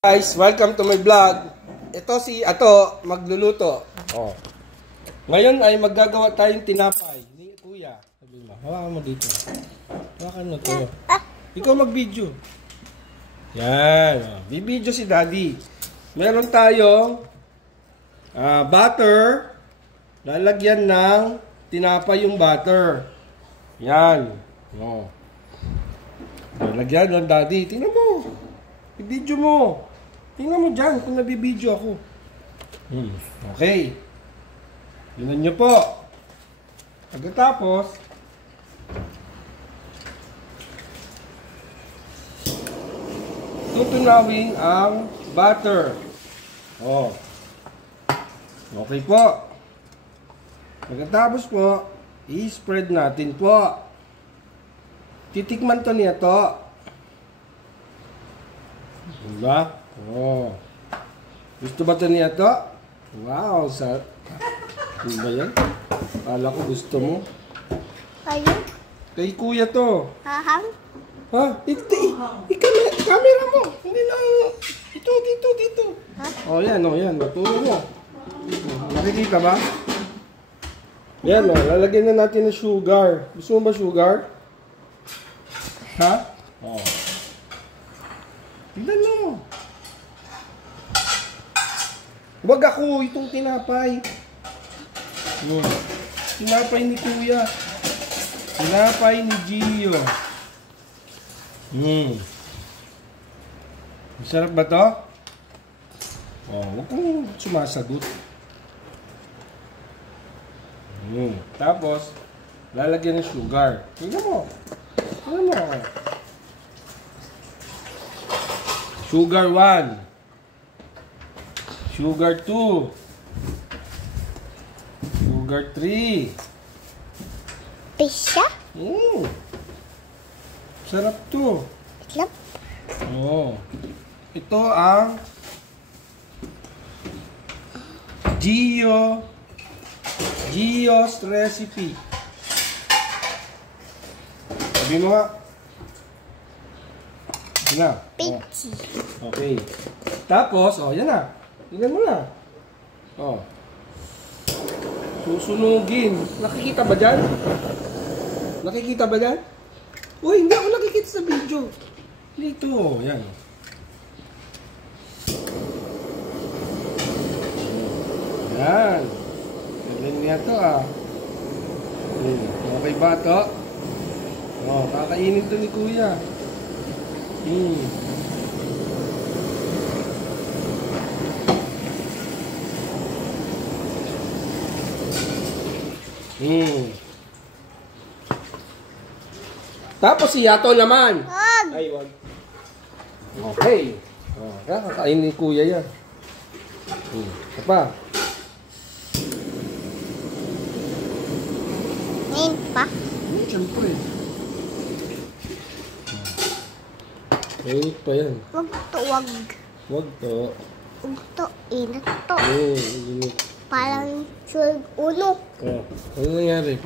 Guys, welcome to my vlog. Ito si Ato magluluto. Oh. Ngayon ay maggagawa tayong tinapay ni Kuya. Sabi mo, hawakan mo dito. Hawakan mo to. Ikaw mag-video. Yan. Bibidyo si Daddy. Meron tayong butter. Lalagyan ng tinapay yung butter. Yan. Oh. Lalagyan ng Daddy. Tingnan mo. I-video mo. Tingnan mo dyan kung nabibidyo ako. Okay. Tingnan nyo po. Pagkatapos, tutunawin ang butter. Oh. Okay po. Pagkatapos po, i-spread natin po. Titikman to niya to. Diba? Oh. Gusto ba ito niya to? Wow, sa... Ano ba yan? Kala ko gusto mo. Ayun. Kay Kuya to. Hahang? Ha? Camera mo. Hindi lang. Dito. Ha? Oh, yan. Matulog mo. Nakikita ba? Yan, lalagyan na natin ng sugar. Gusto mo ba sugar? Ha? Oh. Tignan mo. Wag ako, itong tinapay. Tinapay ni Kuya. Tinapay ni Gio. Masarap ba to? Oh, huwag kong sumasagot. Tapos, lalagyan ng sugar. Tignan mo. Sugar 1. Sugar 2. Sugar 3. Pisya? Sarap to. Itlap? Oo. Ito ang Gio's recipe. Sabi mo nga. Yan na. Pichi. Okay. Tapos, yan na. Tingnan mo na. Susunugin. Nakikita ba dyan? Uy, hindi ako nakikita sa video. Dito. Yan. Yan. Galing niya to Okay ba to? Kakainin to ni Kuya. Tapos si Yato naman. Wag. Ay, wag. Okay. Kakain ni Kuya yan. Ito pa. Ngayon pa? Siyempre. Init pa yan. Wag to, wag. Wag to. Wag to, init to. Init. Parang sunog ulo. Ano nangyari?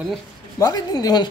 Bakit hindi mo...